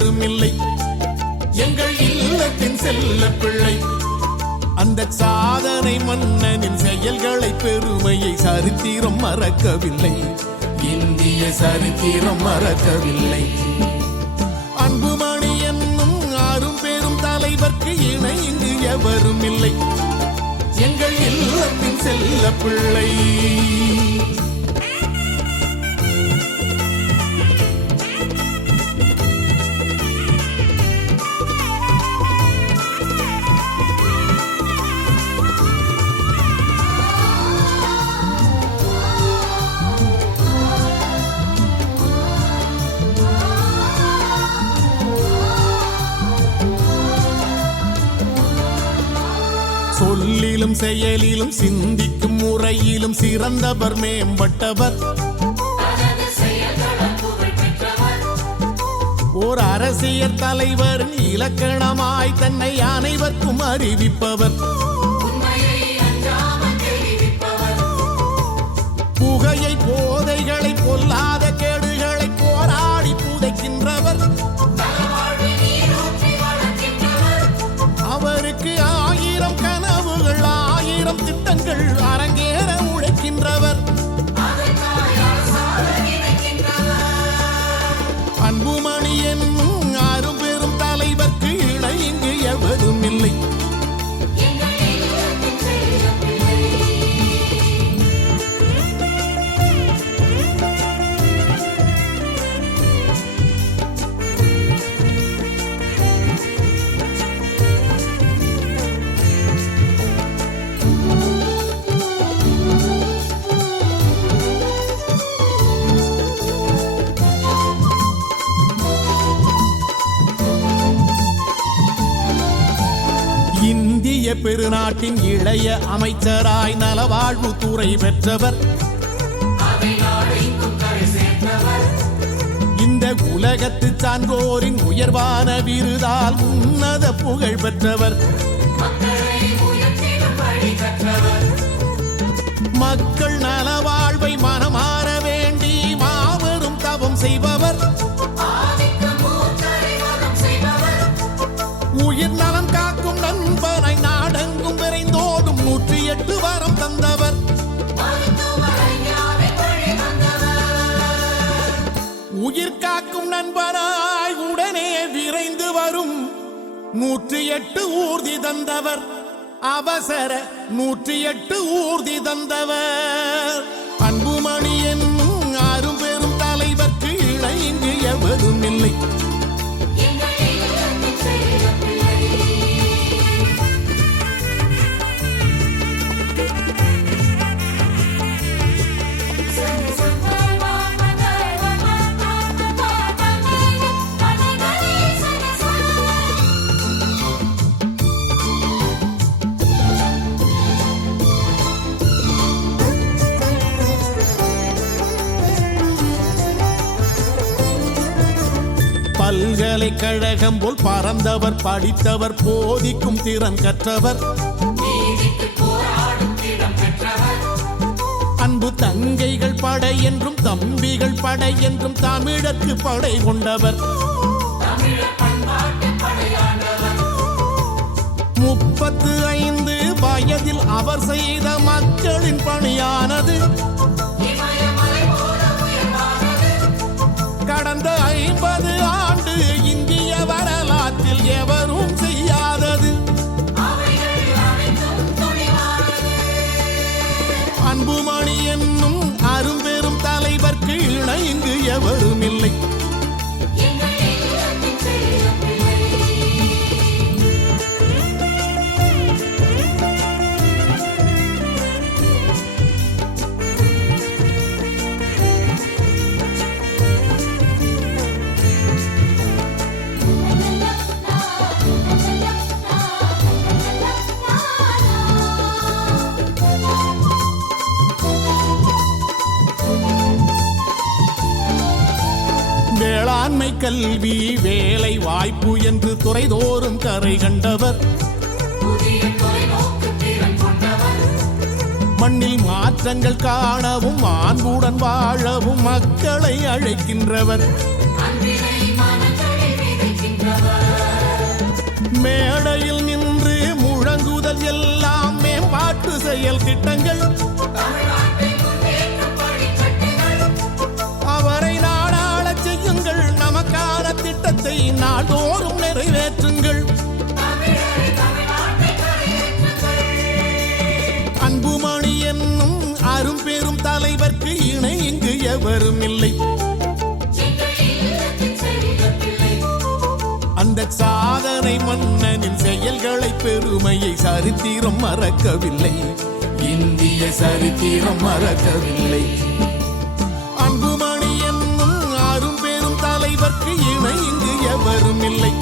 எவரும் இல்லை. எங்கள் இல்லத்தின் செல்ல பிள்ளை. அந்த சாதனை மன்னனின் செயல்களை பெருமையை சரித்திரம் மறக்கவில்லை. இந்திய சரித்திரம் மறக்கவில்லை. அன்புமணி என்னும் ஆறும் பெரும் தலைவர்க்கு இணை இங்கு எவரும் இல்லை. எங்கள் இல்லத்தின் செல்ல பிள்ளை. சொல்லிலும் செயலிலும் சிந்திக்கும் முறையிலும் சிறந்தவர் மேம்பட்டவர். ஓர் அரசியல் தலைவர் இலக்கணமாய் தன்னை அனைவருக்கும் அறிவிப்பவர். புகையை போதைகளை பொல்லாத கேடுகளை போராடி புதைக்கின்றவர். அவருக்கு 1000 கனவுகள் 1000 திட்டங்கள் அரங்கேற உழைக்கின்றவர். அன்புமணி என்னும் ஆறும் பெரும் தலைவர்க்கு இணை இங்கு எவரும் இல்லை. இந்திய பெருநாட்டின் இளைய அமைச்சராய் நலவாழ்வு துறை பெற்றவர். இந்த உலகத்து சான்றோரின் உயர்வான விருதால் உன்னத புகழ் பெற்றவர். மக்கள் நலவாழ்வை மனமாற வேண்டி மாபெரும் தவம் செய்பவர். உயிர் நலம் காக்கும் நண்பனை நாடெங்கும் விரைந்தோடும் 108 வரம் தந்தவர். உயிர் காக்கும் நண்பனாய் உடனே விரைந்து வரும் 108 ஊர்தி தந்தவர். அவசர 108 ஊர்தி தந்தவர். அன்புமணி என்னும் ஆறும் பெரும் தலைவர்க்கு இணை இங்கு எவரும் இல்லை. பல்கலைக்கழகம் போல் பறந்தவர், படித்தவர், போதிக்கும் திறன் கற்றவர். அன்பு தங்கைகள் படை என்றும் தம்பிகள் படை என்றும் தமிழருக்கு படை கொண்டவர். 35 வயதில் அவர் செய்த மக்களின் பணியானது கடந்த 50 ஆண்டு இந்திய வரலாற்றில் எவரும் செய்யாதது. அன்புமணி என்னும் அரும்பெரும் தலைவர்க்கு இணை இங்கு எவரும் இல்லை. வேளாண்மை, கல்வி, வேலை வாய்ப்பு என்று துறைதோறும் கரை கண்டவர். மண்ணில் மாற்றங்கள் காணவும் மாண்புடன் வாழவும் மக்களை அழைக்கின்றவர். மேடையில் நின்று முழங்குதல் எல்லாம் மேம்பாட்டு செயல் திட்டங்கள். அவரை நாடாளச் செய்யுங்கள், நமக்கான திட்டத்தை நாள்தோறும் நிறைவேற்றுங்கள். அன்புமணி என்னும் அரும்பெரும் தலைவர்க்கு இணை இங்கு எவரும் இல்லை. அந்த சாதனை மன்னனின் செயல்களை பெருமையை சரித்திரம் மறக்கவில்லை, இந்திய சரித்திரம் மறக்கவில்லை. அன்புமணி என்னும் அரும்பெரும் தலைவர்க்கு இணை இங்கு எவரும் இல்லை.